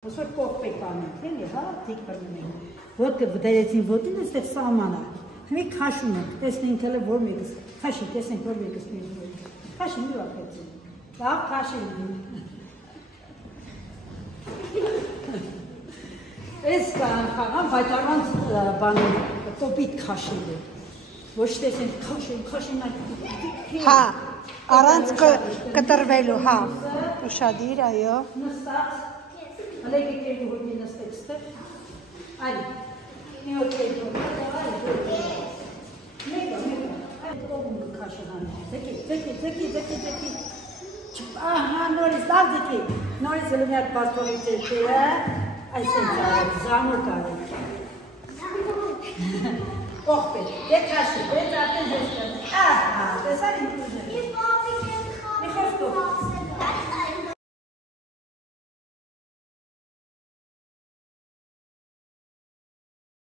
Ոսոր կողպեկ անենք, էլի, հա, դիք բռնում ենք։ Ոտքը դերեցին ոտին, այստեղ սահմանը։ Մի քաշում ենք, տեսնենք էլ որ մեկս, քաշի, տեսնենք որ մեկս մեր ոտի։ Քաշի, մի վախեցին։ Լավ, քաշի։ Այս կանխան, բայց առանց բանում կոպիտ քաշելու։ Ոչ տեսենք քաշին այդ։ Հա, առանց կտրվելու, հա։ Ուշադիր, այո։ Նստած Հալեք եկեք հոդի նստեք ստեղ, այլ, մի հոտ եկեք, այդ կողում կքաշնան, ձեկի, ահա նորից, լավ ձեկի, նորից էլ մի հատ պաստորի ձեքերը, այսենց արեք, զամուր կարեք, կողպետ, դե քաշի, դե արդեն ձեզ կրն, ահա, տեսար ինքուժը, մի խոսքով,